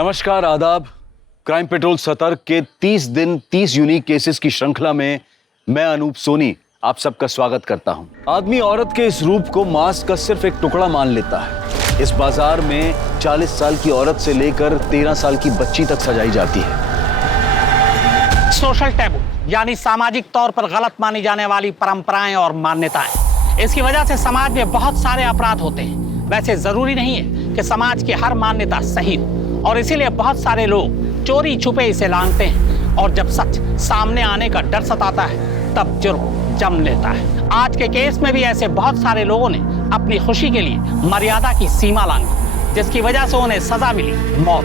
नमस्कार, आदाब। Crime petrol सतर्क के 30 दिन 30 यूनिक केसेस की श्रृंखला में मैं अनूप सोनी आप सबका स्वागत करता हूं। आदमी औरत के इस रूप को मांस का सिर्फ एक टुकड़ा मान लेता है। इस बाजार में 40 साल की औरत से लेकर 13 साल की बच्ची तक सजाई जाती है। सोशल टैबू यानी सामाजिक तौर पर गलत मानी जाने वाली परंपराएं और मान्यताएं, इसकी वजह से समाज में बहुत सारे अपराध होते हैं। वैसे जरूरी नहीं है कि समाज की हर मान्यता सही हो, और इसीलिए बहुत सारे लोग चोरी छुपे इसे लांघते हैं, और जब सच सामने आने का डर सताता है तब जुर्म जम लेता है। आज के केस में भी ऐसे बहुत सारे लोगों ने अपनी खुशी के लिए मर्यादा की सीमा लांघी, जिसकी वजह से उन्हें सजा मिली मौत।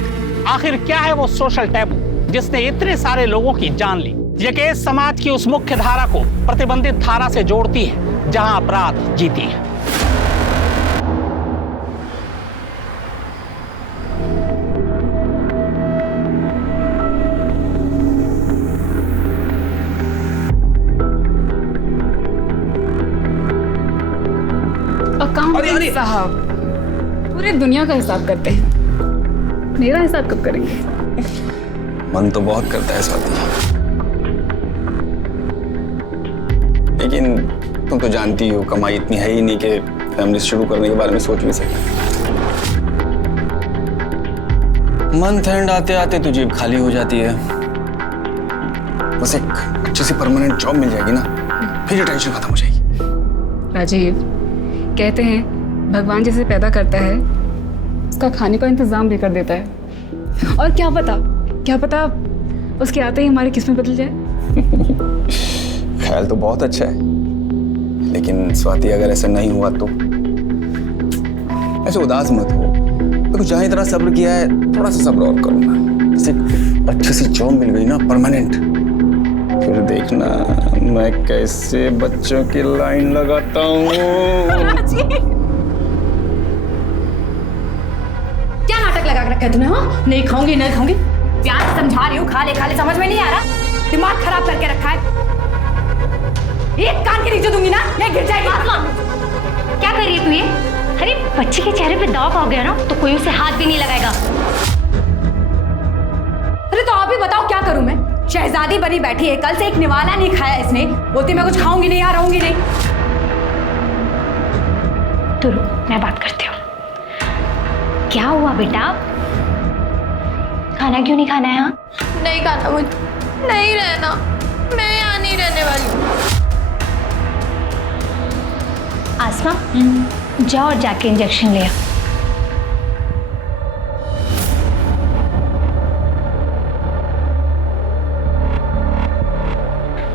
आखिर क्या है वो सोशल टैबू जिसने इतने सारे लोगों की जान ली? ये केस समाज की उस मुख्य धारा को प्रतिबंधित धारा से जोड़ती है जहां अपराध जीती है। अकाउंटेंट साहब पूरे दुनिया का हिसाब करते हैं, मेरा हिसाब कब करेंगे? मन तो बहुत करता है स्वाति, लेकिन तुम तो जानती हो कमाई इतनी है ही नहीं कि फैमिली शुरू करने के बारे में सोच भी सके। मंथ एंड आते आते तो जेब खाली हो जाती है। बस एक अच्छी सी परमानेंट जॉब मिल जाएगी ना, फिर ये टेंशन खत्म हो जाएगी। राजीव, कहते हैं भगवान जिसे पैदा करता है उसका खाने का इंतजाम भी कर देता है, और क्या पता उसके आते ही हमारी किस्मत बदल जाए। ख्याल तो बहुत अच्छा है, लेकिन स्वाति अगर ऐसा नहीं हुआ तो ऐसे उदास मत हो। तो जहाँ इतना सब्र किया है थोड़ा सा सब्र और करो ना। जैसे अच्छी सी जॉब मिल गई ना परमानेंट, फिर देखना मैं कैसे बच्चों की लाइन लगाता हूँ। क्या नाटक लगा रखा है तूने? हाँ, नहीं खाऊंगी नहीं खाऊंगी, प्यार से समझा रही हूँ, खा ले समझ में नहीं आ रहा, दिमाग खराब करके रखा है। एक कान के नीचे दूंगी ना, नहीं गिर जाएगी। क्या कर रही है तू ये? अरे बच्चे के चेहरे पे दाग आ गया ना तो कोई उसे हाथ भी नहीं लगाएगा। अरे तो आप ही बताओ क्या करूं मैं? शहजादी बनी बैठी है, कल से एक निवाला नहीं खाया इसने, बोलती मैं कुछ खाऊंगी नहीं, यहाँ रहूंगी नहीं। तो मैं बात करती हूँ। क्या हुआ बेटा, खाना क्यों नहीं खाना है? यहाँ नहीं खाना, मुझे नहीं रहना, मैं यहाँ नहीं रहने वाली हूँ। आसमा, जाओ और जाके इंजेक्शन ले आ।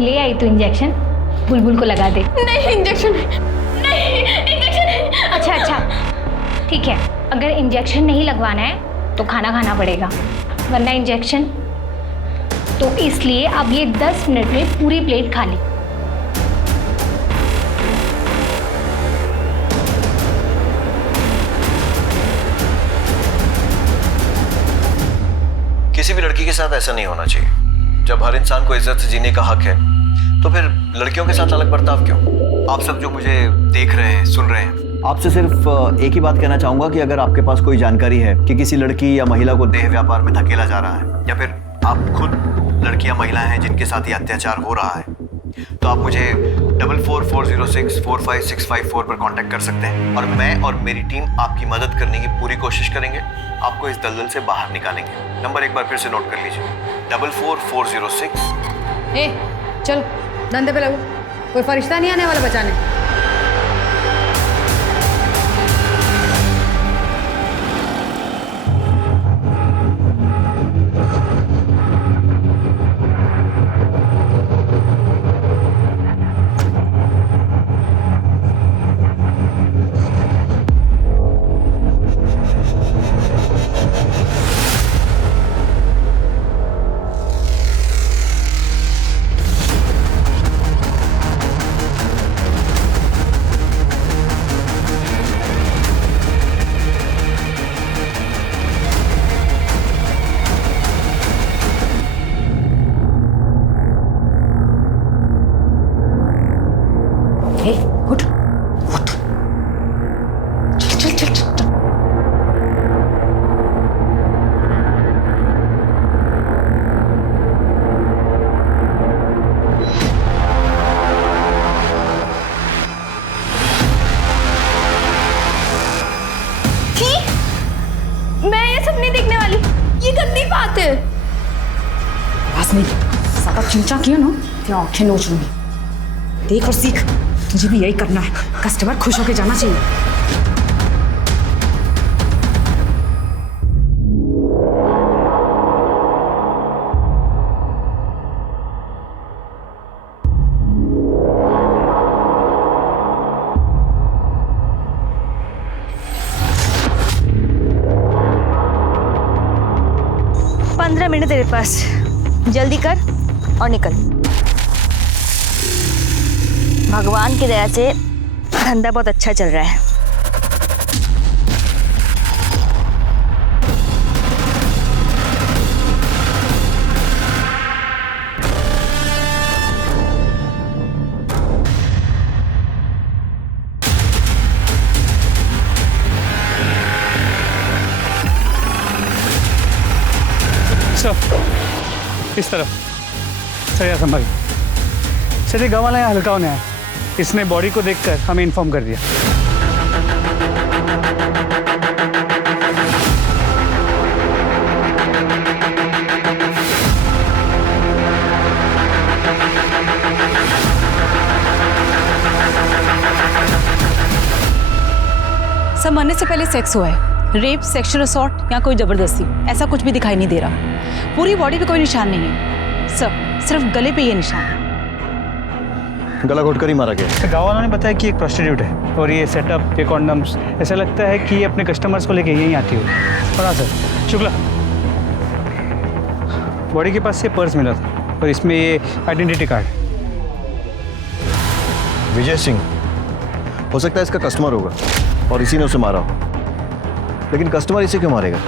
ले आई तो इंजेक्शन बुलबुल को लगा दे। नहीं इंजेक्शन नहीं, इंजेक्शन नहीं। अच्छा ठीक है, अगर इंजेक्शन नहीं लगवाना है तो खाना खाना पड़ेगा, वरना इंजेक्शन तो इसलिए अब ये 10 मिनट में पूरी प्लेट खा ली। किसी भी लड़की के साथ ऐसा नहीं होना चाहिए। जब हर इंसान को इज्जत से जीने का हक है तो फिर लड़कियों के साथ अलग बर्ताव क्यों? आप सब जो मुझे देख रहे हैं, सुन रहे हैं, आपसे सिर्फ एक ही बात कहना चाहूंगा कि अगर आपके पास कोई जानकारी है कि किसी लड़की या महिला को देह व्यापार में धकेला जा रहा है, या फिर आप खुद लड़की या महिला हैं जिनके साथ ये अत्याचार हो रहा है, तो आप मुझे 4440645654 पर कांटेक्ट कर सकते हैं, और मैं और मेरी टीम आपकी मदद करने की पूरी कोशिश करेंगे, आपको इस दलदल से बाहर निकालेंगे। नंबर एक बार फिर से नोट कर लीजिए, 44406। ए चल धंधे पे लगो, कोई फरिश्ता नहीं आने वाला बचाने। चिंचा किया ना क्या आंखें नोच लूंगी। देख और सीख, मुझे भी यही करना है। कस्टमर खुश होकर जाना चाहिए। मिनट तेरे पास, जल्दी कर और निकल। भगवान की दया से धंधा बहुत अच्छा चल रहा है। इस तरफ सर, या संभाल सर। ये गाँव वाला यहाँ हल्का होने आया, इसने बॉडी को देखकर हमें इन्फॉर्म कर दिया। सब मरने से पहले सेक्स हुआ है। रेप, सेक्सुअल असॉल्ट या कोई जबरदस्ती, ऐसा कुछ भी दिखाई नहीं दे रहा। पूरी बॉडी पे कोई निशान नहीं है सर, सिर्फ गले पे ये निशान है। गला घोट कर ही मारा गया। गाँव वालों ने बताया कि एक प्रोस्टिट्यूट है और ये सेटअप, ये कॉन्डम्स, ऐसा लगता है कि ये अपने कस्टमर्स को लेके यहीं आती हो। और हाँ सर, शुक्ला, बॉडी के पास से पर्स मिला था और इसमें ये आइडेंटिटी कार्ड। विजय सिंह हो सकता है इसका कस्टमर होगा और इसी ने उसे मारा हो। लेकिन कस्टमर इसे क्यों मारेगा?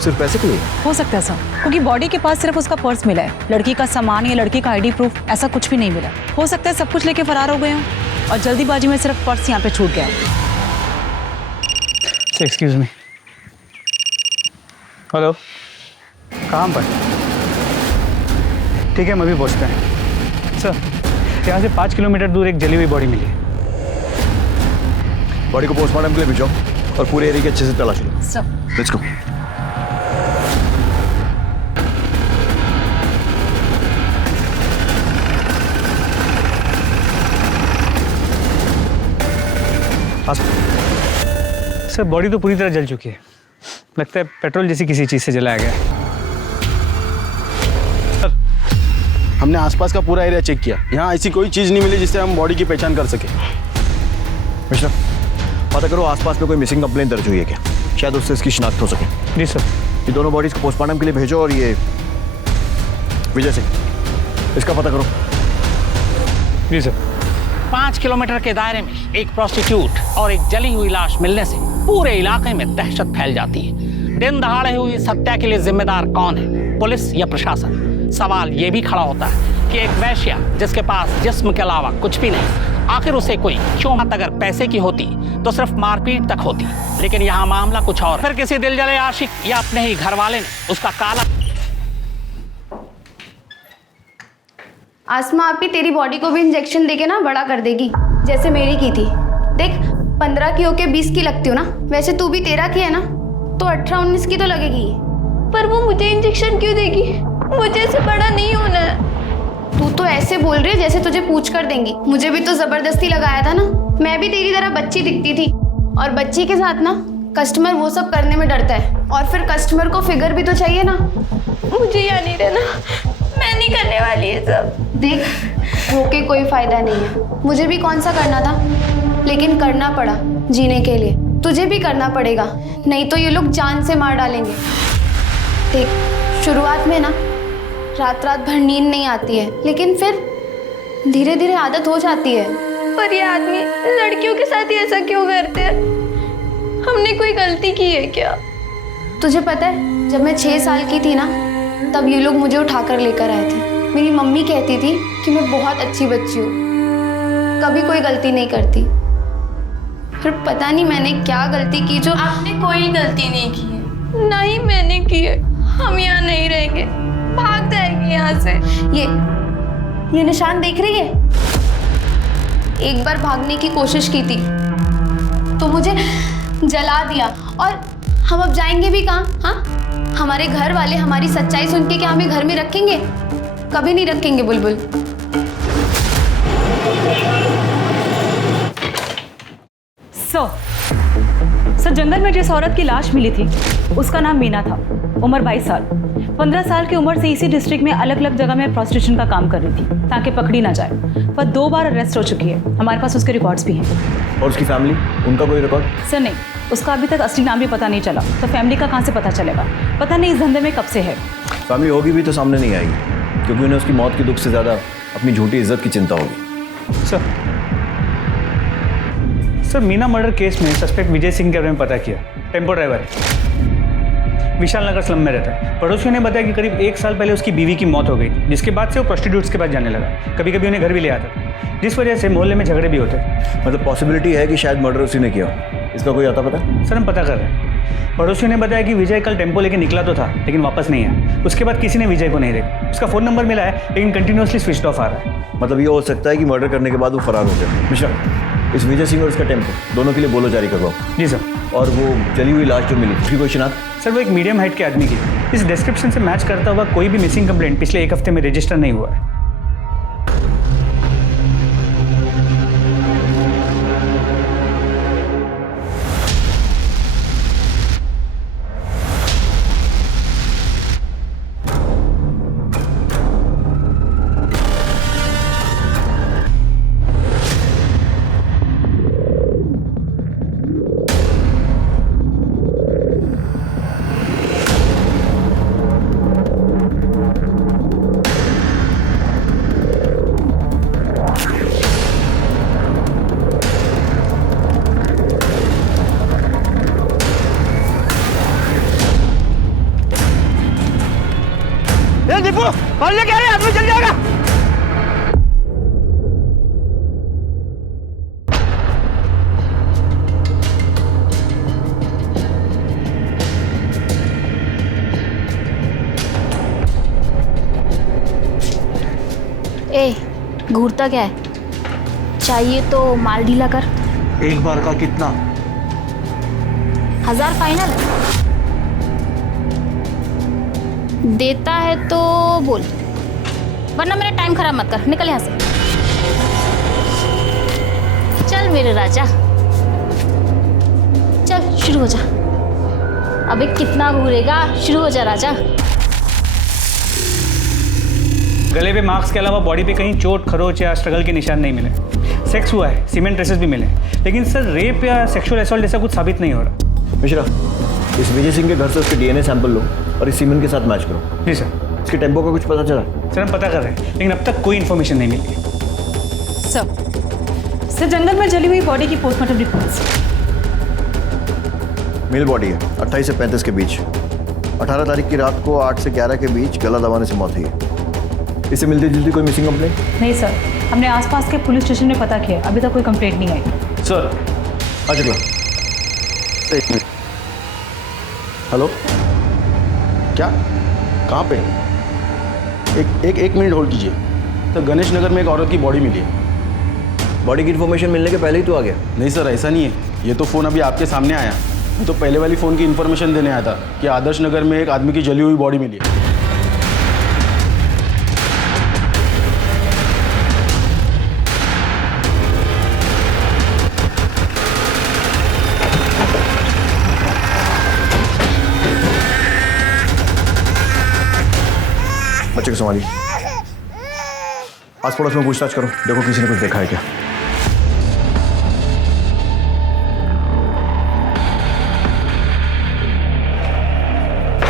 सिर्फ पैसे के लिए? हो सकता है सर, क्योंकि बॉडी के पास सिर्फ उसका पर्स मिला है। लड़की का सामान या लड़की का आईडी प्रूफ ऐसा कुछ भी नहीं मिला। हो सकता है सब कुछ लेके फरार हो गए हों और जल्दीबाजी में सिर्फ पर्स यहाँ पे छूट गया। Excuse me. हेलो, कहाँ पर? ठीक है, मैं भी पहुँचता है सर। यहाँ से 5 किलोमीटर दूर एक जली हुई बॉडी मिली है। बॉडी को पोस्टमार्टम के लिए भेजो और पूरे एरिया की अच्छे से तलाश लो। Sir let's go. Sir, body तो पूरी तरह जल चुकी है। लगता है पेट्रोल जैसी किसी चीज से जलाया गया है। हमने आसपास का पूरा एरिया चेक किया, यहाँ ऐसी कोई चीज नहीं मिली जिससे हम बॉडी की पहचान कर सके। मिश्रा, पता करो आसपास में कोई मिसिंग कंप्लेंट दर्ज हुई है क्या? शायद उससे इसकी शिनाख्त हो सके। जी सर। ये दोनों बॉडीज को पोस्टमार्टम के लिए भेजो और ये विजय सिंह, इसका पता करो। जी सर। 5 किलोमीटर के दायरे में एक प्रोस्टिट्यूट और एक जली हुई लाश मिलने से पूरे इलाके में दहशत फैल जाती है। दिन दहाड़े हुई इस हत्या के लिए जिम्मेदार कौन है, पुलिस या प्रशासन? सवाल ये भी खड़ा होता है कि एक वैश्या जिसके पास जिस्म के अलावा कुछ भी नहीं, आखिर उसे कोई चोट अगर पैसे की होती तो सिर्फ मारपीट तक होती। लेकिन यहाँ मामला कुछ और। फिर किसी दिल जले आशिक या अपने ही घर वाले ने उसका काला। आसमा आपी तेरी बॉडी को भी इंजेक्शन देके ना बड़ा कर देगी, जैसे मेरी की थी। देख 15 की होके 20 की लगती हो ना, वैसे तू भी 13 की है ना, तो 18-19 की तो लगेगी। पर वो मुझे इंजेक्शन क्यों देगी? मुझे इससे बड़ा नहीं होना है। तू तो ऐसे बोल रही है जैसे तुझे पूछ कर देंगी। मुझे भी तो जबरदस्ती लगाया था ना। मैं भी तेरी तरह बच्ची दिखती थी, और बच्ची के साथ ना कस्टमर वो सब करने में डरता है, और फिर कस्टमर को फिगर भी तो चाहिए ना। मुझे यहाँ नहीं रहना, मैं नहीं करने वाली है सब। देख, रोके कोई फायदा नहीं है। मुझे भी कौन सा करना था, लेकिन करना पड़ा जीने के लिए। तुझे भी करना पड़ेगा, नहीं तो ये लोग जान से मार डालेंगे। देख, शुरुआत में ना रात रात भर नींद नहीं आती है, लेकिन फिर धीरे धीरे आदत हो जाती है। पर ये आदमी लड़कियों के साथ ही ऐसा क्यों करते हैं? हमने कोई गलती की है क्या? तुझे पता है, जब मैं 6 साल की थी ना, तब ये लोग मुझे उठाकर लेकर आए थे। मेरी मम्मी कहती थी कि मैं बहुत अच्छी बच्ची हूँ, कभी कोई गलती नहीं करती। फिर पता नहीं मैंने क्या गलती की जो। आपने कोई गलती नहीं की है। नहीं मैंने की है। हम यहाँ नहीं रहेंगे, भाग जाएंगे यहाँ से। ये निशान देख रही है? एक बार भागने की कोशिश की थी तो मुझे जला दिया, और हम अब जाएंगे भी कहाँ? हाँ, हमारे घर वाले हमारी सच्चाई सुन के क्या हमें घर में रखेंगे? कभी नहीं रखेंगे बुलबुल। सर जंगल में जिस औरत की लाश मिली थी उसका नाम मीना था, उम्र 22 साल। 15 साल की उम्र से इसी डिस्ट्रिक्ट में अलग अलग जगह में प्रोस्टिट्यूशन का काम कर रही थी ताकि पकड़ी ना जाए, पर 2 बार अरेस्ट हो चुकी है। हमारे पास उसके रिकॉर्ड्स भी हैं। और उसकी फैमिली, उनका कोई रिकॉर्ड? सर नहीं, उसका अभी तक असली नाम भी पता नहीं चला, तो फैमिली का कहाँ से पता चलेगा? पता नहीं इस धंधे में कब से है। फैमिली होगी भी तो सामने नहीं आएगी, क्योंकि उन्हें उसकी मौत के दुख से ज़्यादा अपनी झूठी इज्जत की चिंता होगी। सर मीना मर्डर केस में सस्पेक्ट विजय सिंह के बारे में पता किया। टेम्पो ड्राइवर है, विशाल नगर स्लम में रहता है। पड़ोसियों ने बताया कि करीब 1 साल पहले उसकी बीवी की मौत हो गई, जिसके बाद से वो प्रोस्टिट्यूट्स के पास जाने लगा। कभी कभी उन्हें घर भी ले आता था, जिस वजह से मोहल्ले में झगड़े भी होते थे। मतलब पॉसिबिलिटी है कि शायद मर्डर उसी ने किया। इसका कोई आता पता? सर हम पता कर रहे हैं। पड़ोसियों ने बताया कि विजय कल टेम्पो लेके निकला तो था, लेकिन वापस नहीं आया। उसके बाद किसी ने विजय को नहीं देखा। उसका फ़ोन नंबर मिला है, लेकिन कंटिन्यूसली स्विच ऑफ आ रहा है। मतलब ये हो सकता है कि मर्डर करने के बाद वो फरार हो जाए। मिश्रा, इस विजय सिंह और उसका टेम्पो दोनों के लिए बोलो जारी करवाओ। जी सर। और वो जली हुई लाश जो मिली, उसकी कोई शिनाख्त? सर वो एक मीडियम हाइट के आदमी की। इस डिस्क्रिप्शन से मैच करता हुआ कोई भी मिसिंग कंप्लेंट पिछले 1 हफ्ते में रजिस्टर नहीं हुआ है। ए, घूरता क्या है? चाहिए तो माल ढीला कर। एक बार का कितना? 1000 फाइनल? देता है तो बोल, वरना मेरा टाइम खराब मत कर। निकल यहाँ से। चल मेरे राजा, चल शुरू हो जा। अबे कितना घूरेगा, शुरू हो जा राजा। गले पे मार्क्स के अलावा बॉडी पे कहीं चोट, खरोच या स्ट्रगल के निशान नहीं मिले। सेक्स हुआ है, सीमेंट ट्रेसेस भी मिले, लेकिन सर रेप या सेक्सुअल असॉल्ट जैसा कुछ साबित नहीं हो रहा। मिश्रा, इस विजय सिंह के घर से उसके डीएनए सैंपल लो और इस सीमेंट के साथ मैच करो। जी सर। इसके टेम्पो का कुछ पता चला? सर हम पता कर रहे हैं, लेकिन अब तक कोई इन्फॉर्मेशन नहीं मिली। सर जंगल में जली हुई बॉडी की पोस्टमार्टम रिपोर्ट्स। मेल बॉडी है, 28 से 35 के बीच। 18 तारीख की रात को 8 से 11 के बीच गला दबाने से मौत हुई है। इससे मिलती जुलती कोई मिसिंग कंप्लेंट? नहीं सर, हमने आसपास के पुलिस स्टेशन में पता किया, अभी तक कोई कंप्लेंट नहीं आई। सर आ चुका। एक मिनट। हेलो, क्या? कहाँ पे? एक मिनट होल्ड कीजिए। तो गणेश नगर में एक औरत की बॉडी मिली है। बॉडी की इन्फॉर्मेशन मिलने के पहले ही तो आ गया? नहीं सर, ऐसा नहीं है। ये तो फ़ोन अभी आपके सामने आया। मैं तो पहले वाली फ़ोन की इन्फॉर्मेशन देने आया था कि आदर्श नगर में एक आदमी की जली हुई बॉडी मिली है। बच्चे को संभालिए। आस पड़ोस में पूछताछ करो, देखो किसी ने कुछ देखा है क्या।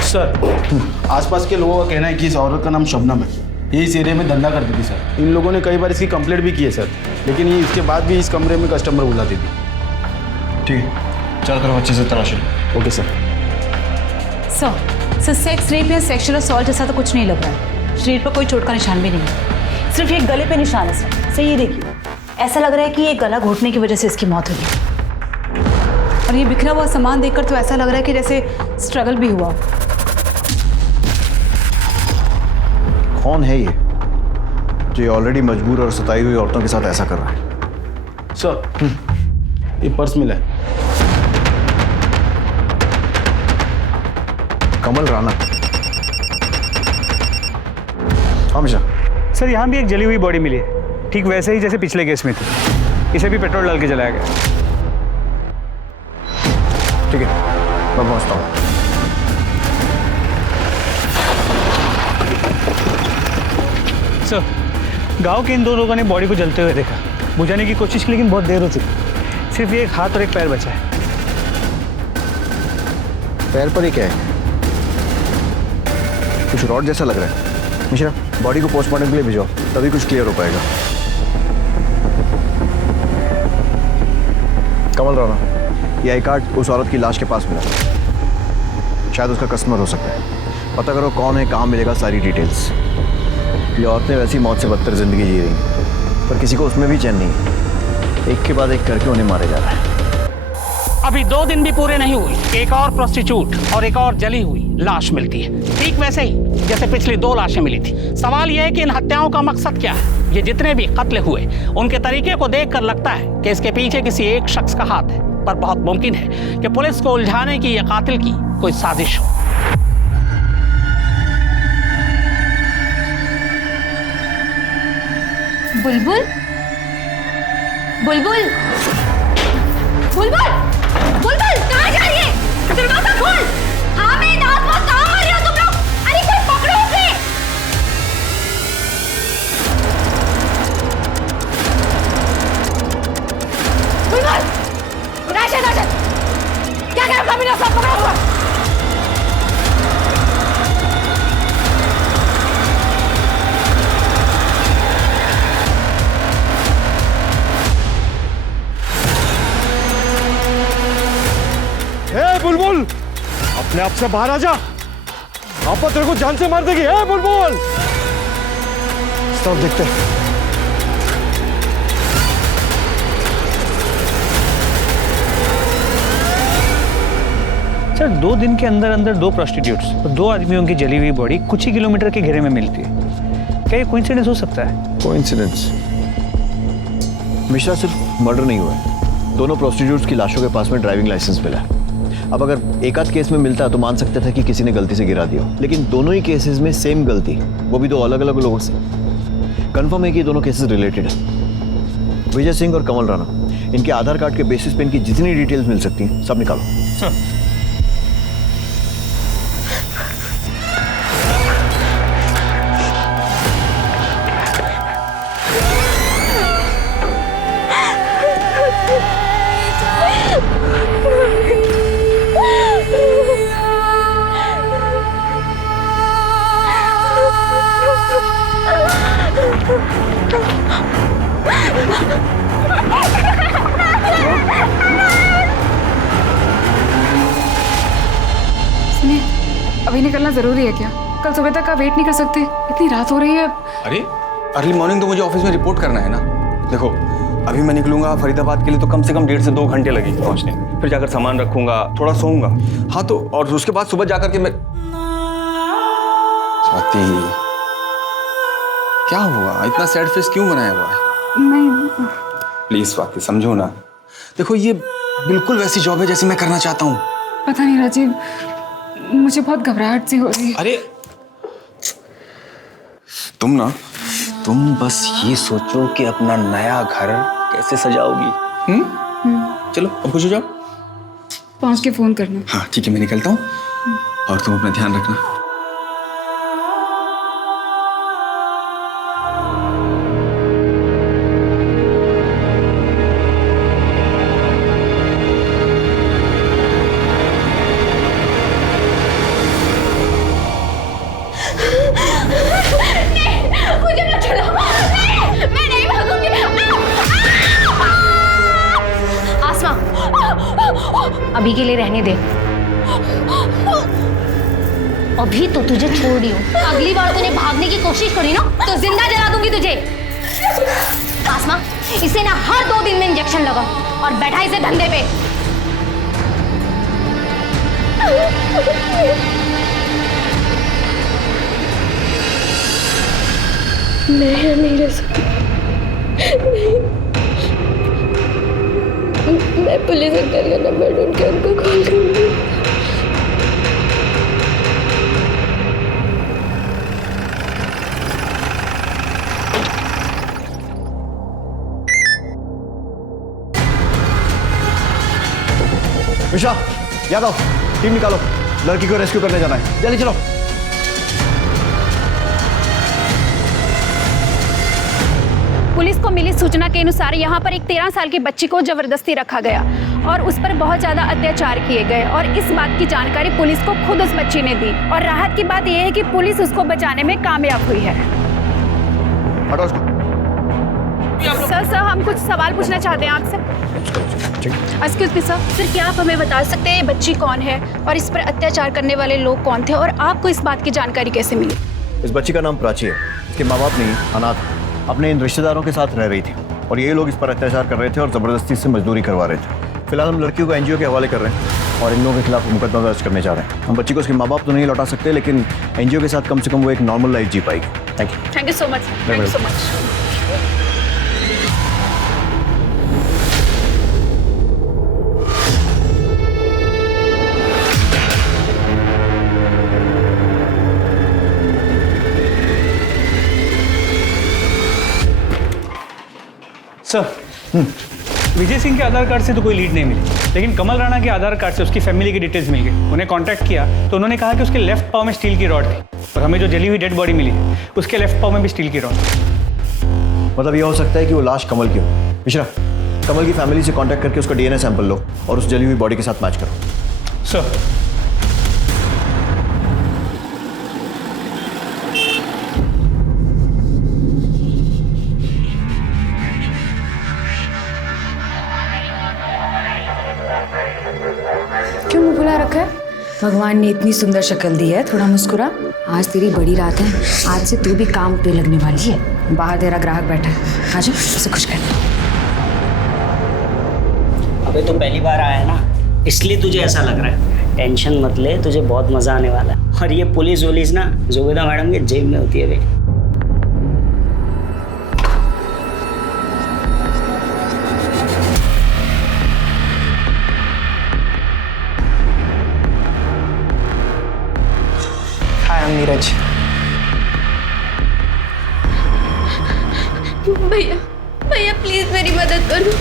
सर आसपास के लोगों का कहना है कि इस औरत का नाम शबनम है। ये इस एरिया में धंधा करती थी सर। इन लोगों ने कई बार इसकी कंप्लेंट भी की है सर, लेकिन ये इसके बाद भी इस कमरे में कस्टमर बुलाती थी। ठीक है, चारों तरफ अच्छे से तलाशी लो। Okay sir. Sir sex rape या सेक्सुअल असॉल्ट जैसा तो कुछ नहीं लग रहा है। शरीर पर कोई चोट का निशान भी नहीं है, सिर्फ एक गले पे निशान है सर। ये देखिए, ऐसा लग रहा है कि ये गला घोटने की वजह से इसकी मौत हुई। और ये बिखरा हुआ सामान देखकर तो ऐसा लग रहा है कि जैसे स्ट्रगल भी हुआ। कौन है ये जो ये ऑलरेडी मजबूर और सताई हुई औरतों के साथ ऐसा कर रहा है? सर ये पर्स मिला है। कमल राणा। हाँ मिश्रा। सर यहाँ भी एक जली हुई बॉडी मिली है, ठीक वैसे ही जैसे पिछले केस में थी। इसे भी पेट्रोल डाल के जलाया गया। ठीक है, मैं पहुंचता हूँ। सर, गांव के इन दो लोगों ने बॉडी को जलते हुए देखा। बुझाने की कोशिश की लेकिन बहुत देर हो चुकी। सिर्फ एक हाथ और एक पैर बचा है। पैर पर ही क्या है? कुछ रॉड जैसा लग रहा है। मिश्रा, बॉडी को पोस्टमार्टम के लिए भिजवाओ, तभी कुछ क्लियर हो पाएगा। कमल राणा, ये आई कार्ड उस औरत की लाश के पास मिला, शायद उसका कस्टमर हो सकता है। पता करो कौन है, कहाँ मिलेगा, सारी डिटेल्स। ये औरतें वैसी मौत से बदतर जिंदगी जी रही, पर किसी को उसमें भी चैन नहीं है। एक के बाद एक करके उन्हें मारे जा रहा है। अभी 2 दिन भी पूरे नहीं हुए, एक और प्रोस्टिट्यूट और एक और जली हुई लाश मिलती है, ठीक वैसे ही जैसे पिछली 2 लाशें मिली थी। सवाल यह है कि इन हत्याओं का मकसद क्या है। ये जितने भी कत्ल हुए, उनके तरीके को देखकर लगता है कि इसके पीछे किसी एक शख्स का हाथ है, पर बहुत मुमकिन है कि पुलिस को उलझाने की या कातिल की कोई साजिश हो। बुलबुल, बुलबुल, बुलबुल, बुलबुल, कहाँ जा रही है? दरवाजा खोल। हाँ, मैं आसपास कहाँ मार रही हो तुम लोग? अरे कोई पकड़ो उसे। बुलबुल, राशिद, राशिद, क्या कर रहा है? सब पकड़ो हुआ। बुलबुल, अपने आप से बाहर आ जा। आपा तेरे को जान से मार देगी। है बुलबुल, सब देखते हैं। सर, 2 दिन के अंदर अंदर 2 प्रोस्टिट्यूट्स और 2 आदमियों की जली हुई बॉडी कुछ ही किलोमीटर के घेरे में मिलती है। क्या ये कोइंसिडेंस हो सकता है? कोइंसिडेंस? मिश्रा, सिर्फ मर्डर नहीं हुआ है, दोनों प्रोस्टिट्यूट्स की लाशों के पास में ड्राइविंग लाइसेंस मिला है। अब अगर एक आध केस में मिलता तो मान सकते थे कि किसी ने गलती से गिरा दिया, लेकिन दोनों ही केसेस में सेम गलती, वो भी 2 अलग अलग लोगों से। कंफर्म है कि दोनों केसेस रिलेटेड है। विजय सिंह और कमल राणा, इनके आधार कार्ड के बेसिस पे इनकी जितनी डिटेल्स मिल सकती हैं सब निकालो। सुनिए, अभी निकलना जरूरी है क्या? कल सुबह तक का वेट नहीं कर सकते? इतनी रात हो रही है। अरे अर्ली मॉर्निंग तो मुझे ऑफिस में रिपोर्ट करना है ना। देखो, अभी मैं निकलूंगा फरीदाबाद के लिए तो कम से कम 1.5 से 2 घंटे लगेंगे पहुंचने। फिर जाकर सामान रखूंगा, थोड़ा सोऊंगा। हाँ तो, और उसके बाद सुबह जाकर के मैं। स्वाति, क्या हुआ? इतना सैड फेस क्यों बनाया हुआ है? नहीं, प्लीज स्वाति, समझो ना। देखो, ये बिल्कुल वैसी जॉब है जैसी मैं करना चाहता हूँ। पता नहीं राजीव, मुझे बहुत घबराहट सी हो रही है। अरे तुम बस ये सोचो कि अपना नया घर कैसे सजाओगी। चलो अब खुश हो जाओ। पहुंच के फोन करना। हाँ ठीक है, मैं निकलता हूँ और तुम अपना ध्यान रखना। अभी के लिए रहने दे। अभी तो तुझे छोड़ रही हूँ। अगली बार तूने भागने की कोशिश करी ना तो जिंदा जला दूंगी तुझे। आसमा, इसे ना हर 2 दिन में इंजेक्शन लगा और बैठा इसे धंधे पे। मैं नहीं रह सकती। मैं पुलिस अंकल का नंबर ढूंढ के उनको कॉल करूंगी। विशा, याद आओ, टीम निकालो, लड़की को रेस्क्यू करने जाना है, जल्दी चलो। पुलिस को मिली सूचना के अनुसार यहाँ पर एक 13 साल की बच्ची को जबरदस्ती रखा गया और उस पर बहुत ज़्यादा अत्याचार किए गए और इस बात की जानकारी पुलिस को खुद उस बच्ची ने दी और राहत की बात यह है कि पुलिस उसको बचाने में कामयाब हुई है। हटो उसको। सर हम कुछ सवाल पूछना चाहते हैं आपसे। एक्सक्यूज मी सर, क्या आप हमें बता सकते हैं ये बच्ची कौन है और इस पर अत्याचार करने वाले लोग कौन थे और आपको इस बात की जानकारी कैसे मिली? इस बच्ची का नाम प्राची है, इसके माँ बाप नहीं, अनाथ, अपने इन रिश्तेदारों के साथ रह रही थी और ये लोग इस पर अत्याचार कर रहे थे और ज़बरदस्ती से मजदूरी करवा रहे थे। फिलहाल हम लड़कियों को एनजीओ के हवाले कर रहे हैं और इन लोगों के खिलाफ मुकदमा दर्ज करने जा रहे हैं। हम बच्ची को उसके माँ बाप तो नहीं लौटा सकते, लेकिन एनजीओ के साथ कम से कम वो एक नॉर्मल लाइफ जी पाएगी। Thank you so much. Thank you so much. Sir, Vijay Singh के आधार कार्ड से तो कोई लीड नहीं मिली, लेकिन कमल राणा के आधार कार्ड से उसकी फैमिली की डिटेल्स मिल गई। उन्हें कांटेक्ट किया तो उन्होंने कहा कि उसके लेफ्ट पाँव में स्टील की रॉड थी और हमें जो जली हुई डेड बॉडी मिली उसके लेफ्ट पाँव में भी स्टील की रॉड। मतलब ये हो सकता है कि वो लाश कमल की हो। मिश्रा, कमल की फैमिली से कांटेक्ट करके उसका डीएनए सैंपल लो और उस जली हुई बॉडी के साथ मैच करो। सर, क्यों मुंह फुला रखा है? भगवान ने इतनी सुंदर शक्ल दी है, थोड़ा मुस्कुरा। आज तेरी बड़ी रात है, आज से तू भी काम पे लगने वाली है। बाहर तेरा ग्राहक बैठा है, आजा उसे खुश कर। अबे तो पहली बार आया है ना, इसलिए तुझे ऐसा लग रहा है। टेंशन मत ले, तुझे बहुत मजा आने वाला है। और ये पुलिस वुलिस ना जुबेदा मैडम के जेब में होती है भाई। नीरज, भैया भैया प्लीज मेरी मदद करो।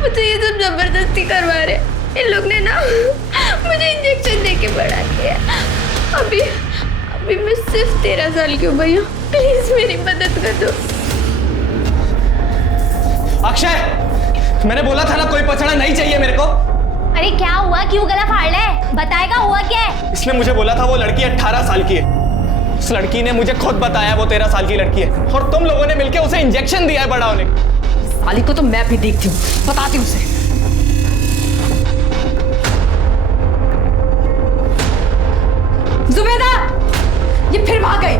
मुझे ये सब जबरदस्ती करवा रहे। इन लोग ने ना मुझे इंजेक्शन दे के बढ़ा दिया। अभी मैं सिर्फ 13 साल की हूँ भैया, प्लीज मेरी मदद कर दो। अक्षय, मैंने बोला था ना कोई पछड़ा नहीं चाहिए मेरे को। अरे क्या हुआ, क्यों गला फाड़ ले? बताएगा हुआ क्या है? इसने मुझे बोला था वो लड़की 18 साल की है। उस लड़की ने मुझे खुद बताया वो 13 साल की लड़की है और तुम लोगों ने मिलकर उसे इंजेक्शन दिया है बड़ा होने। साली को तो मैं भी देखती हूँ, बताती हूँ उसे। जुबेदा, ये फिर भाग गई।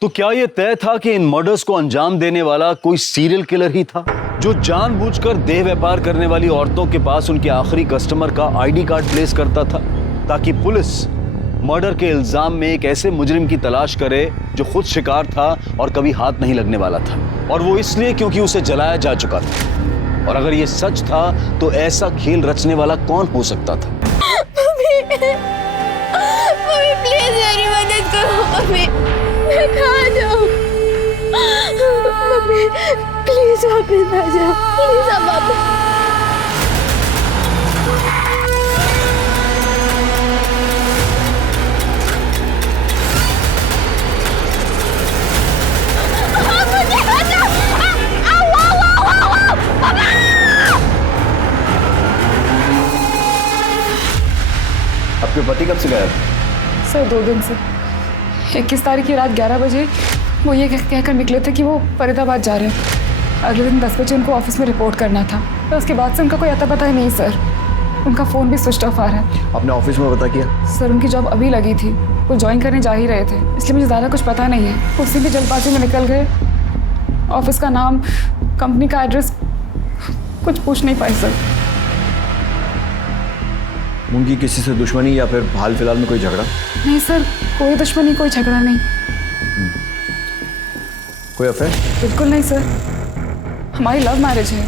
तो क्या यह तय था कि इन मर्डर्स को अंजाम देने वाला कोई सीरियल किलर ही था, जो जानबूझकर देह व्यापार करने वाली औरतों के पास उनके आखिरी कस्टमर का आईडी कार्ड प्लेस करता था, ताकि पुलिस मर्डर के इल्जाम में एक ऐसे मुजरिम की तलाश करे जो खुद शिकार था और कभी हाथ नहीं लगने वाला था, और वो इसलिए क्योंकि उसे जलाया जा चुका था। और अगर ये सच था तो ऐसा खेल रचने वाला कौन हो सकता था? मम्मी प्लीज मेरी मदद करो। मम्मी मैं कहाँ जाऊँ? मम्मी प्लीज वापस आ जाओ, प्लीज आप वापस। आपके पति कब से गया? सर 2 दिन से। 21 तारीख की रात 11 बजे वो ये कहकर निकले थे कि वो फरीदाबाद जा रहे हैं। अगले दिन 10 बजे उनको ऑफिस में रिपोर्ट करना था, तो उसके बाद से उनका कोई अता पता ही नहीं सर। उनका फ़ोन भी स्विच ऑफ आ रहा है। आपने ऑफिस में पता किया? सर उनकी जॉब अभी लगी थी, वो ज्वाइन करने जा ही रहे थे, इसलिए मुझे ज़्यादा कुछ पता नहीं है। उसी भी जल्दबाजी में निकल गए। ऑफिस का नाम, कंपनी का एड्रेस कुछ पूछ नहीं पाए सर। उनकी किसी से दुश्मनी या फिर हाल फिलहाल में कोई झगड़ा? नहीं सर, कोई दुश्मनी, कोई झगड़ा नहीं। कोई अफेयर? बिल्कुल नहीं सर, हमारी लव मैरिज है।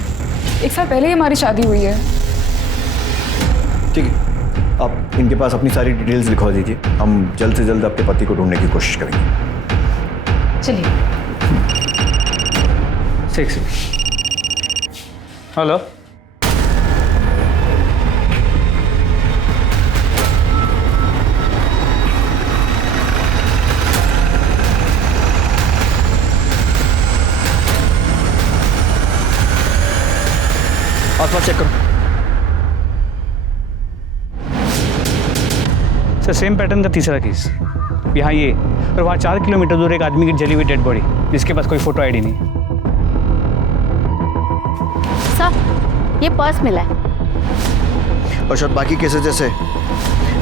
1 साल पहले ही हमारी शादी हुई है। ठीक है, आप इनके पास अपनी सारी डिटेल्स लिखवा दीजिए, हम जल्द से जल्द आपके पति को ढूंढने की कोशिश करेंगे। चलिए। 6 हेलो। आसपास चेक करो। सर सेम पैटर्न का तीसरा केस, यहाँ ये, और वहाँ 4 किलोमीटर दूर एक आदमी की जली हुई डेड बॉडी जिसके पास कोई फोटो आईडी नहीं। सर ये पर्स मिला है। और शायद बाकी केसेस जैसे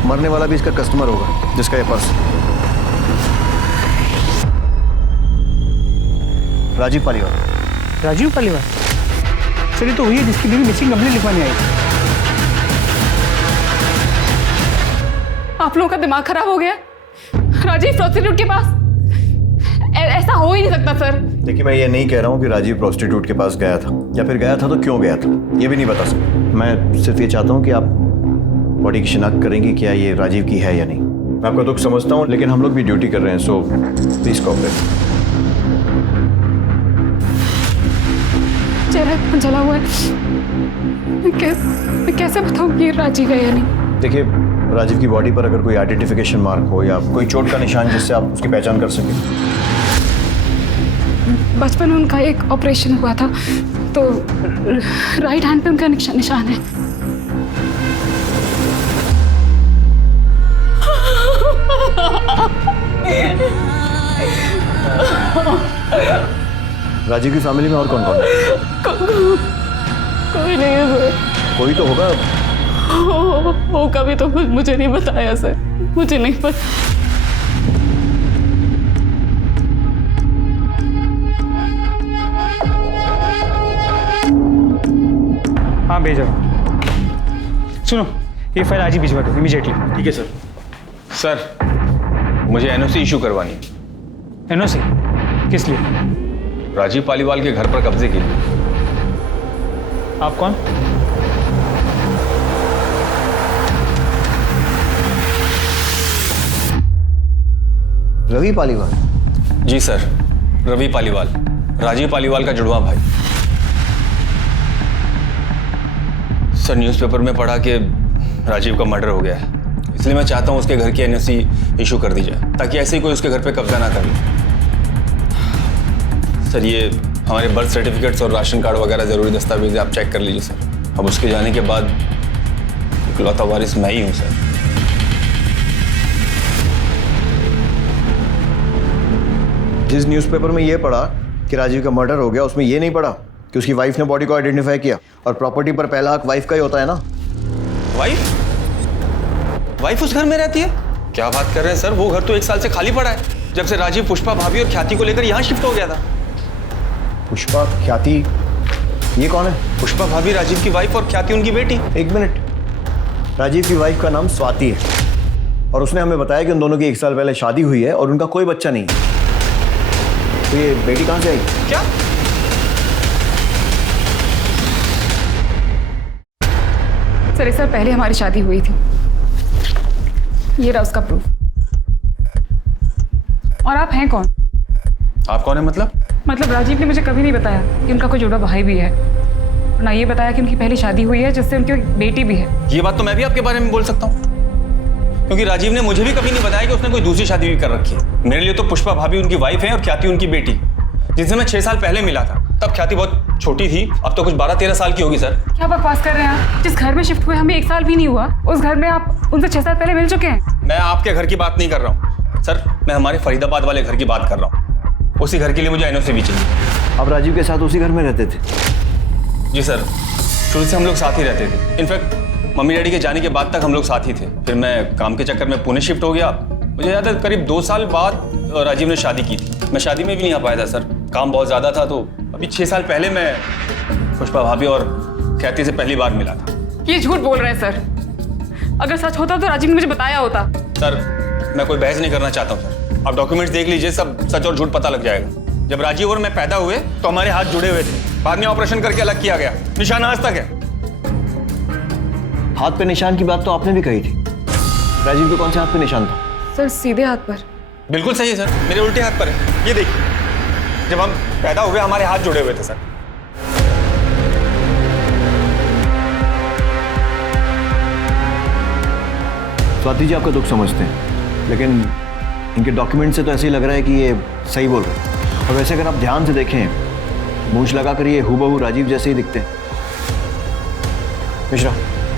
मरने वाला भी इसका कस्टमर होगा जिसका ये पर्स। राजीव पालीवाल। राजीव पालीवाल? सर ये तो हुई है जिसकी बीवी मिसिंग कंप्लेंट लिखवाने आई। आप लोगों का दिमाग खराब हो गया? राजीव प्रोस्टिट्यूट के पास? ऐसा हो ही नहीं सकता सर। देखिए मैं ये नहीं कह रहा हूँ कि राजीव प्रोस्टिट्यूट के पास गया था, या फिर गया था तो क्यों गया था, ये भी नहीं बता सकता। मैं सिर्फ ये चाहता हूँ कि आप बॉडी की शिनाख्त करेंगे क्या ये राजीव की है या नहीं। मैं आपका दुख समझता हूँ, लेकिन हम लोग भी ड्यूटी कर रहे हैं, सो प्लीज कोऑपरेट। चेहरा जला हुआ है, मैं कैसे बताऊँ कि ये राजीव है या नहीं? देखिए राजीव की बॉडी पर अगर कोई आइडेंटिफिकेशन मार्क हो या कोई चोट का निशान जिससे आप उसकी पहचान कर सकें। बचपन में उनका एक ऑपरेशन हुआ था, तो राइट हैंड पे उनका निशान है। राजीव की फैमिली में और कौन कौन है? कोई नहीं है सर। कोई तो होगा। होगा भी तो मुझे नहीं बताया सर, मुझे नहीं पता। हाँ भेजो। सुनो ये फाइल आज ही भिजवा दो इमीडिएटली। ठीक है सर। सर मुझे एनओसी इशू करवानी है। एनओसी किस लिए? राजीव पालीवाल के घर पर कब्जे के लिए। आप कौन? रवि पालीवाल? जी सर, रवि पालीवाल, राजीव पालीवाल का जुड़वा भाई। सर न्यूज़पेपर में पढ़ा कि राजीव का मर्डर हो गया है, इसलिए मैं चाहता हूं उसके घर की एनओसी इशू कर दी जाए ताकि ऐसे ही कोई उसके घर पे कब्जा ना कर ले। सर ये हमारे बर्थ सर्टिफिकेट्स और राशन कार्ड वगैरह ज़रूरी दस्तावेज आप चेक कर लीजिए सर। अब उसके जाने के बाद इकलौता वारिस मैं ही हूँ सर। जिस न्यूज़पेपर में ये पढ़ा कि राजीव का मर्डर हो गया, उसमें ये नहीं पढ़ा कि उसकी वाइफ ने बॉडी को आइडेंटिफाई किया, और प्रॉपर्टी पर पहला हक वाइफ का ही होता है ना। वाइफ? वाइफ उस घर में रहती है? क्या बात कर रहे हैं सर, वो घर तो 1 साल से खाली पड़ा है, जब से राजीव पुष्पा भाभी और ख्याति को लेकर यहाँ शिफ्ट हो गया था। पुष्पा, ख्याति, ये कौन है? पुष्पा भाभी राजीव की वाइफ और ख्याति उनकी बेटी। एक मिनट, राजीव की वाइफ का नाम स्वाति है और उसने हमें बताया कि उन दोनों की 1 साल पहले शादी हुई है और उनका कोई बच्चा नहीं है। तो ये बेटी कहाँ से आई? क्या? सर 1 साल पहले हमारी शादी हुई थी, ये रहा उसका प्रूफ। और आप हैं कौन? आप कौन है मतलब राजीव ने मुझे कभी नहीं बताया कि उनका कोई जुड़ा भाई भी है, ना ये बताया कि उनकी पहली शादी हुई है जिससे उनकी बेटी भी है। ये बात तो मैं भी आपके बारे में बोल सकता हूँ, क्योंकि राजीव ने मुझे भी कभी नहीं बताया कि उसने कोई दूसरी शादी भी कर रखी है। मेरे लिए तो पुष्पा भाभी उनकी वाइफ है और ख्याति उनकी बेटी, जिनसे मैं 6 साल पहले मिला था। तब ख्याति बहुत छोटी थी, अब तो कुछ 12-13 साल की होगी सर। क्या बकवास कर रहे हैं आप? जिस घर में शिफ्ट हुए हमें 1 साल भी नहीं हुआ, उस घर में आप उनसे 6 साल पहले मिल चुके हैं। मैं आपके घर की बात नहीं कर रहा हूँ सर, मैं हमारे फरीदाबाद वाले घर की बात कर रहा हूँ। उसी घर के लिए मुझे एनओसी भी चाहिए। आप राजीव के साथ उसी घर में रहते थे? जी सर, शुरू से हम लोग साथ ही रहते थे। इनफैक्ट मम्मी डैडी के जाने के बाद तक हम लोग साथ ही थे। फिर मैं काम के चक्कर में पुणे शिफ्ट हो गया। मुझे याद है करीब 2 साल बाद राजीव ने शादी की थी। मैं शादी में भी नहीं आ पाया था सर, काम बहुत ज़्यादा था। तो अभी 6 साल पहले मैं पुष्पा भाभी और ख्याति से पहली बार मिला था। ये झूठ बोल रहे हैं सर। अगर सच होता तो राजीव ने मुझे बताया होता। सर मैं कोई बहस नहीं करना चाहता हूँ सर, आप डॉक्यूमेंट्स देख लीजिए, सब सच और झूठ पता लग जाएगा। जब राजीव और मैं पैदा हुए तो हमारे हाथ जुड़े हुए थे, बाद में ऑपरेशन करके अलग किया गया, निशान आज तक है। हाथ पे निशान की बात तो आपने भी कही थी, राजीव के कौन से हाथ पे निशान था? सर सीधे हाथ पर। बिल्कुल सही है सर, मेरे उल्टे हाथ पर है। ये देखिए, जब हम पैदा हुए हमारे हाथ जुड़े हुए थे सर। स्वाति जी आपका दुख समझते हैं, लेकिन इनके डॉक्यूमेंट से तो ऐसे ही लग रहा है कि ये सही बोल रहे हैं। और वैसे अगर आप ध्यान से देखें, मूंछ लगाकर ये हूबहू राजीव जैसे ही दिखते हैं। मिश्रा,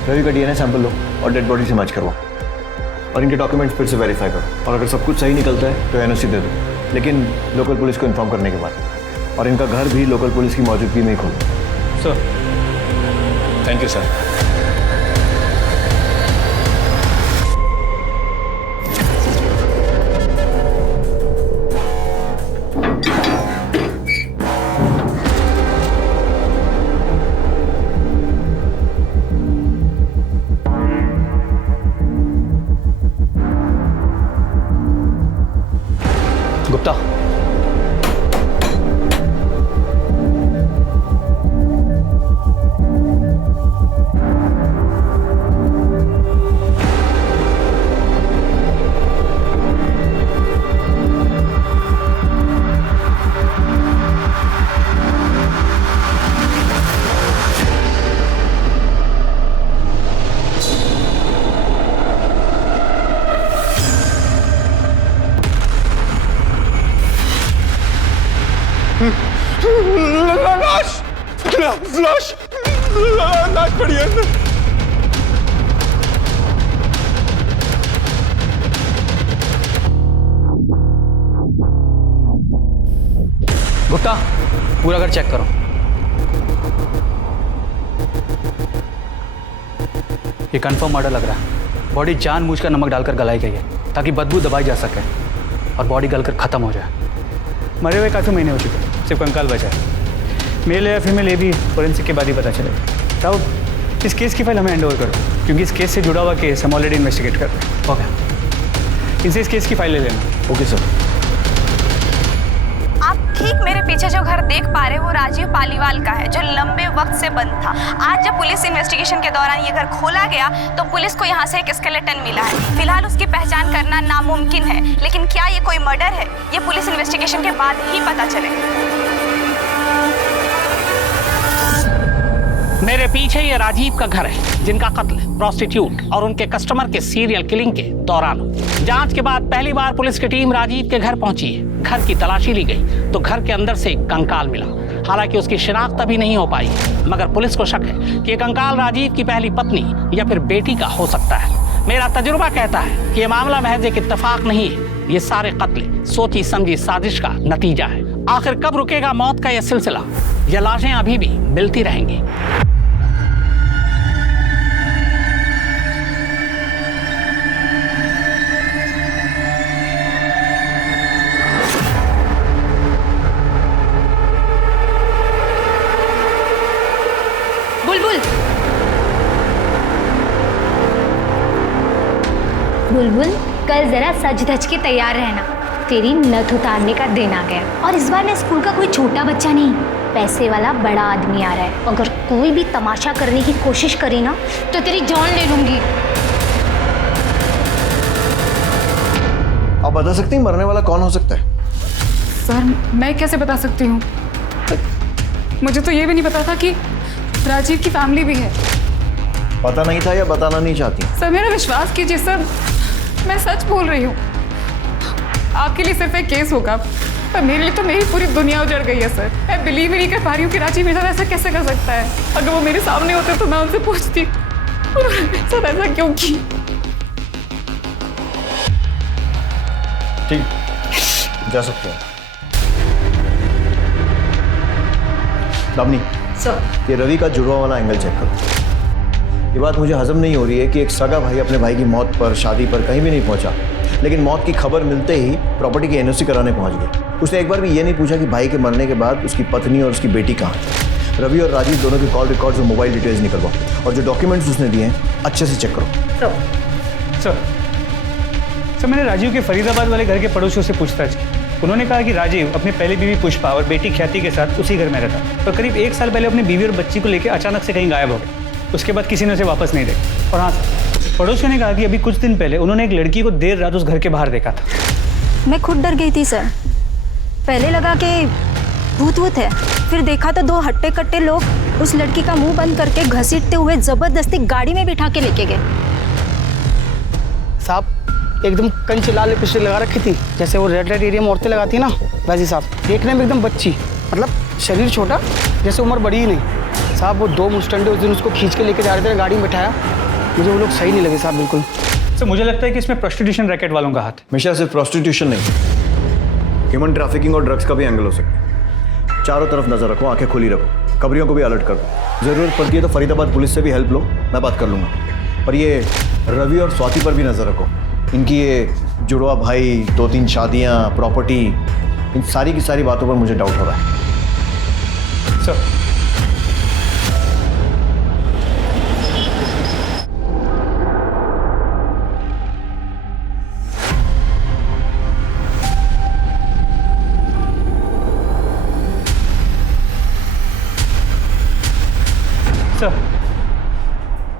रवि का डीएनए सैंपल लो और डेड बॉडी से मैच करवाओ और इनके डॉक्यूमेंट्स फिर से वेरीफाई करो, और अगर सब कुछ सही निकलता है तो एनओसी दे दो, लेकिन लोकल पुलिस को इन्फॉर्म करने के बाद। और इनका घर भी लोकल पुलिस की मौजूदगी में ही खोलो। Sir, thank you sir. Gupta, लाश पड़ी है। गुप्ता, पूरा घर चेक करो। ये कंफर्म मर्डर लग रहा है। बॉडी जानबूझकर नमक डालकर गलाई गई है ताकि बदबू दबाई जा सके और बॉडी गलकर खत्म हो जाए। मरे हुए काफ़ी महीने हो चुके, सिर्फ कंकाल बचा है। मेल या फीमेल ये भी फोरेंसिक के बाद ही पता चलेगा। तब इस केस की फाइल हमें हैंड ओवर करो, क्योंकि इस केस से जुड़ा हुआ केस हम ऑलरेडी इन्वेस्टिगेट कर रहे हैं। ओके, इनसे इस केस की फाइल ले लेना। Okay sir. आप ठीक मेरे पीछे जो घर देख पा रहे हो वो राजीव पालीवाल का है, जो लंबे वक्त से बंद था। आज जब पुलिस इन्वेस्टिगेशन के दौरान ये घर खोला गया तो पुलिस को यहाँ से एक स्केलेटन मिला है। फिलहाल उसकी पहचान करना नामुमकिन है, लेकिन क्या ये कोई मर्डर है ये पुलिस इन्वेस्टिगेशन के बाद ही पता चलेगा। मेरे पीछे ये राजीव का घर है, जिनका कत्ल प्रोस्टिट्यूट और उनके कस्टमर के सीरियल किलिंग के दौरान हुआ। जांच के बाद पहली बार पुलिस की टीम राजीव के घर पहुंची है। घर की तलाशी ली गई तो घर के अंदर से एक कंकाल मिला। हालांकि उसकी शिनाख्त अभी नहीं हो पाई, मगर पुलिस को शक है कि ये कंकाल राजीव की पहली पत्नी या फिर बेटी का हो सकता है। मेरा तजुर्बा कहता है कि ये मामला महज एक इत्तेफाक नहीं है, ये सारे कत्ल सोची समझी साजिश का नतीजा है। आखिर कब रुकेगा मौत का यह सिलसिला? ये लाशें अभी भी मिलती रहेंगी। बुलबुल, कल जरा सज धज के तैयार रहना, तेरी नथ उतारने का दिन आ गया। और इस बार मैं स्कूल का कोई छोटा बच्चा नहीं, पैसे वाला बड़ा आदमी आ रहा है। अगर कोई भी तमाशा करने की कोशिश करी ना तो तेरी जान ले लूंगी। आप बता सकती हैं मरने वाला कौन हो सकता है? सर, मैं कैसे बता सकती हूँ? मुझे तो ये भी नहीं पता था कि राजीव की फैमिली भी है। पता नहीं था या बताना नहीं चाहती? सर, मेरा विश्वास कीजिए सर, मैं सच बोल रही हूँ। आपके लिए सिर्फ एक केस होगा, पर मेरे लिए तो मेरी पूरी दुनिया उजड़ गई है सर। मैं बिलीव ही नहीं कर पा रही हूँ कि राजीव मेरे साथ ऐसा कैसे कर सकता है। अगर वो मेरे सामने होते तो मैं उनसे पूछती सर ऐसा क्यों की। ठीक, जा सकते हैं। दामिनी सर, ये रवि का जुड़वा वाला एंगल चेक करो। ये बात मुझे हजम नहीं हो रही है कि एक सगा भाई अपने भाई की मौत पर, शादी पर कहीं भी नहीं पहुंचा, लेकिन मौत की खबर मिलते ही प्रॉपर्टी की एनओसी कराने पहुंच गया। उसने एक बार भी ये नहीं पूछा कि भाई के मरने के बाद उसकी पत्नी और उसकी बेटी कहाँ है। रवि और राजीव दोनों के कॉल रिकॉर्ड्स और मोबाइल डिटेल्स निकलवाओ, और जो डॉक्यूमेंट्स उसने दिए हैं अच्छे से चेक करो। सर, मैंने राजीव के फरीदाबाद वाले घर के पड़ोसियों से पूछताछ की। उन्होंने कहा कि राजीव अपनी पहली बीवी पुष्पा और बेटी ख्याति के साथ उसी घर में रहता, पर करीब 1 साल पहले अपनी बीवी और बच्ची को लेकर अचानक से कहीं गायब हो गया। उसके बाद किसी ने उसे वापस नहीं देखा। और हाँ, पड़ोसियों ने कहा कि अभी कुछ दिन पहले उन्होंने एक लड़की को देर रात उस घर के बाहर देखा था। मैं खुद डर गई थी सर। पहले लगा कि भूत वूत है, फिर देखा तो 2 हट्टे कट्टे लोग उस लड़की का मुंह बंद करके घसीटते हुए जबरदस्ती गाड़ी में बिठा के लेके गए। साहब एकदम कंच लाल लिपस्टिक लगा रखी थी, जैसे वो रेड एरिया में औरतें लगाती है ना, वैसी साहब। देखने में एकदम बच्ची, मतलब शरीर छोटा, जैसे उम्र बड़ी ही नहीं। साहब वो 2 मुस्टंडे उस दिन उसको खींच के लेके जा रहे थे, गाड़ी में बैठाया, मुझे वो लोग सही नहीं लगे साहब बिल्कुल। सर मुझे लगता है कि इसमें प्रोस्टिट्यूशन रैकेट वालों का हाथ है। हमेशा सिर्फ प्रोस्टिट्यूशन नहीं, ह्यूमन ट्रैफिकिंग और ड्रग्स का भी एंगल हो सकता है। चारों तरफ नजर रखो, आंखें खुली रखो, खबरियों को भी अलर्ट कर दो। जरूरत पड़ती है तो फरीदाबाद पुलिस से भी हेल्प लो, मैं बात कर लूँगा। और ये रवि और स्वाति पर भी नजर रखो, इनकी ये जुड़वा भाई, 2-3 शादियाँ, प्रॉपर्टी, इन सारी की सारी बातों पर मुझे डाउट हो रहा है। सर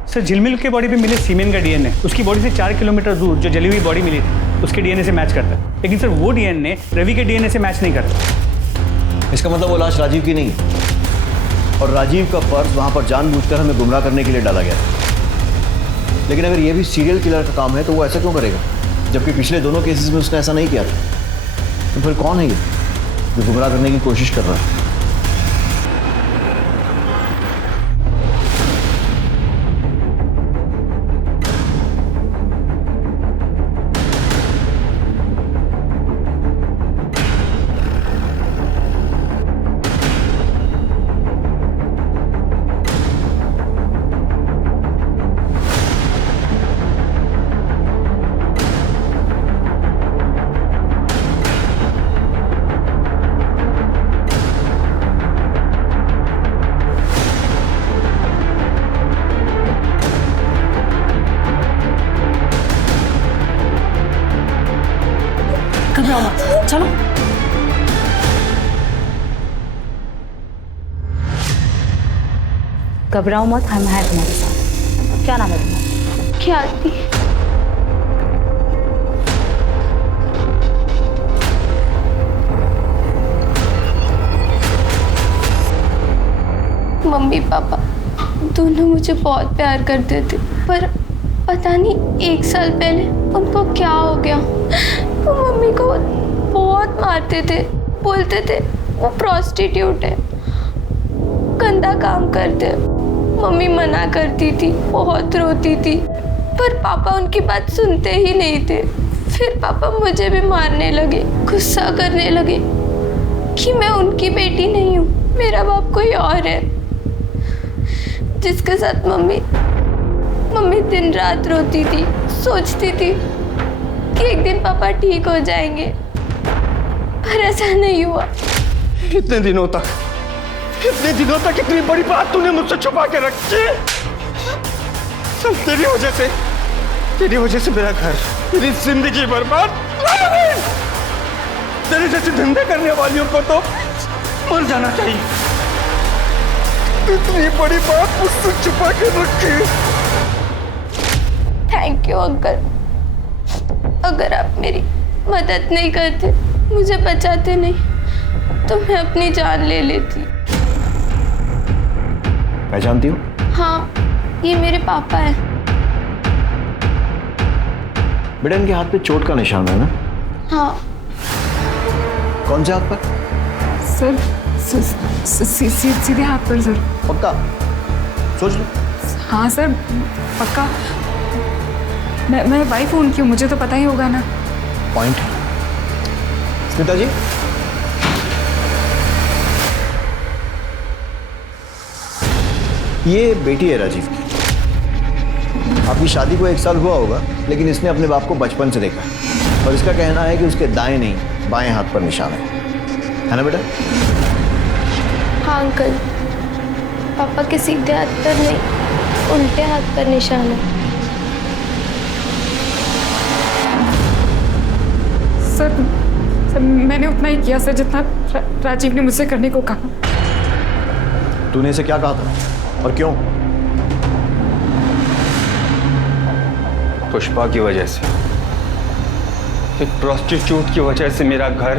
सर झिलमिल के बॉडी पे मिले सीमेन का डीएनए उसकी बॉडी से 4 किलोमीटर दूर जो जली हुई बॉडी मिली थी उसके डीएनए से मैच करता है, लेकिन सर वो डीएनए रवि के डीएनए से मैच नहीं करता। इसका मतलब वो लाश राजीव की नहीं है और राजीव का पर्स वहां पर जानबूझकर हमें गुमराह करने के लिए डाला गया था। लेकिन अगर ये भी सीरियल किलर का काम है तो वो ऐसा क्यों करेगा, जबकि पिछले दोनों केसेस में उसने ऐसा नहीं किया था। तो फिर कौन है ये जो गुमराह करने की कोशिश कर रहा है? घबराओ मत, चलो। घबराओ मत, हम हैं तुम्हारे साथ। क्या नाम है तुम्हारा? ख्याति। मम्मी पापा दोनों मुझे बहुत प्यार करते थे, पर पता नहीं 1 साल पहले उनको क्या हो गया। वो मम्मी को बहुत मारते थे, बोलते थे वो प्रोस्टिट्यूट है, गंदा काम करते। मम्मी मना करती थी, बहुत रोती थी, पर पापा उनकी बात सुनते ही नहीं थे। फिर पापा मुझे भी मारने लगे, गुस्सा करने लगे कि मैं उनकी बेटी नहीं हूँ, मेरा बाप कोई और है, जिसके साथ मम्मी दिन रात रोती थी, सोचती थी कि एक दिन पापा ठीक हो जाएंगे, पर ऐसा नहीं हुआ। इतने दिनों तक इतनी बड़ी बात तूने मुझसे छुपा के रखी। सब तेरी वजह से मेरा घर, मेरी जिंदगी बर्बाद। तेरे जैसे धंधे करने वालियों को तो मर जाना चाहिए। इतनी बड़ी बात मुझसे छुपा के रखी। थैंक यू अंकल, अगर आप मेरी मदद नहीं करते, मुझे बचाते नहीं, तो मैं अपनी जान ले लेती। पहचानती हो? हाँ, ये मेरे पापा हैं। बेटा इनके हाथ पे चोट का निशान है ना? हाँ। कौन से हाथ पर? सर सीधे हाथ पर सर। पक्का? सोच लो। हाँ सर पक्का। मैं वाइफ हूँ उनकी, मुझे तो पता ही होगा ना। पॉइंट। स्मिता जी, ये बेटी है राजीव की। आपकी शादी को 1 साल हुआ होगा, लेकिन इसने अपने बाप को बचपन से देखा है और इसका कहना है कि उसके दाएं नहीं बाएं हाथ पर निशान है ना बेटा? हाँ अंकल, पापा के सीधे हाथ पर नहीं, उल्टे हाथ पर निशान है। सर मैंने उतना ही किया सर जितना राजीव ने मुझसे करने को कहा। तूने इसे क्या कहा था और क्यों? पुष्पा की वजह से, एक प्रोस्टिट्यूट की वजह से मेरा घर,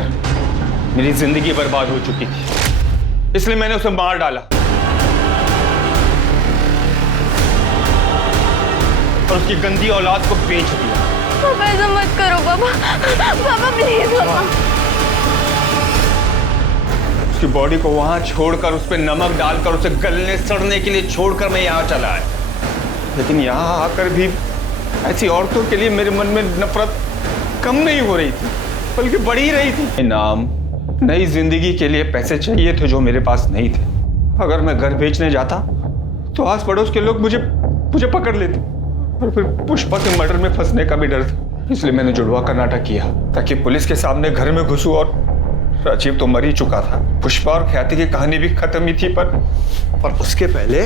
मेरी जिंदगी बर्बाद हो चुकी थी, इसलिए मैंने उसे मार डाला और उसकी गंदी औलाद को बेच दिया। पापा ऐसा मत करो पापा, पापा प्लीज पापा। उसकी बॉडी को वहां छोड़कर, उस पर नमक डालकर, उसे गलने सड़ने के लिए छोड़कर मैं यहाँ चला आया। लेकिन यहाँ आकर भी ऐसी औरतों के लिए मेरे मन में नफरत कम नहीं हो रही थी, बल्कि बढ़ ही रही थी। नाम, नई जिंदगी के लिए पैसे चाहिए थे जो मेरे पास नहीं थे। अगर मैं घर बेचने जाता तो आस पड़ोस के लोग मुझे पकड़ लेते, और फिर पुष्पा के मर्डर में फंसने का भी डर था। इसलिए मैंने जुड़वा का नाटक किया ताकि पुलिस के सामने घर में घुसूं, और राजीव तो मर ही चुका था। पुष्पा और ख्याति की कहानी भी खत्म ही थी, पर उसके पहले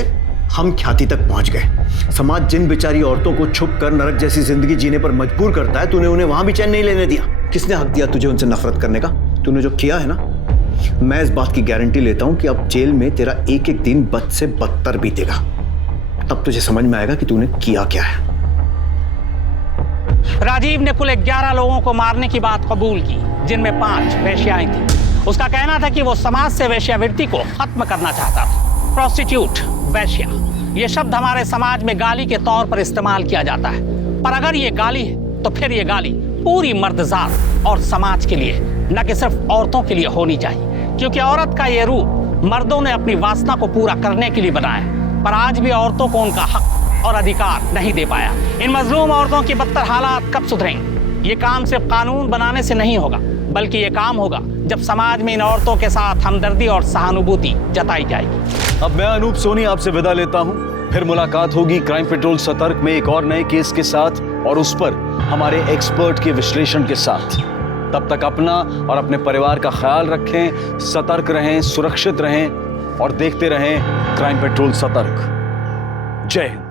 हम ख्याति तक पहुंच गए। समाज जिन बेचारी औरतों को छुप कर नरक जैसी जिंदगी जीने पर मजबूर करता है, तूने उन्हें वहां भी चैन नहीं लेने दिया। किसने हक दिया तुझे उनसे नफरत करने का? तूने जो किया है ना, मैं इस बात की गारंटी लेता हूं कि अब जेल में तेरा एक एक दिन बद से बदतर बीतेगा। तब तुझे समझ में आएगा कि तूने किया क्या है। राजीव ने कुल 11 लोगों को मारने की बात कबूल की, जिनमें 5 वेश्याएं थी। उसका कहना था कि वो समाज से वेश्यावृत्ति को खत्म करना चाहता था। प्रोस्टिट्यूट, वेश्या, ये शब्द हमारे समाज में गाली के तौर पर इस्तेमाल किया जाता है, पर अगर ये गाली है तो फिर ये गाली पूरी मर्दजात और समाज के लिए, न कि सिर्फ औरतों के लिए होनी चाहिए, क्योंकि औरत का ये रूप मर्दों ने अपनी वासना को पूरा करने के लिए बनाया, पर आज भी औरतों को उनका हक और अधिकार नहीं दे पाया। इन मजलूम औरतों की बदतर हालात कब सुधरेंगे? ये काम सिर्फ कानून बनाने से नहीं होगा, बल्कि ये काम होगा जब समाज में इन औरतों के साथ हमदर्दी और सहानुभूति जताई जाएगी। अब मैं अनूप सोनी आपसे विदा लेता हूं। फिर मुलाकात होगी क्राइम पेट्रोल सतर्क में एक और नए केस के साथ, और उस पर हमारे एक्सपर्ट के विश्लेषण के साथ। तब तक अपना और अपने परिवार का ख्याल रखें, सतर्क रहें, सुरक्षित रहें और देखते रहें क्राइम पेट्रोल सतर्क। जय हिंद।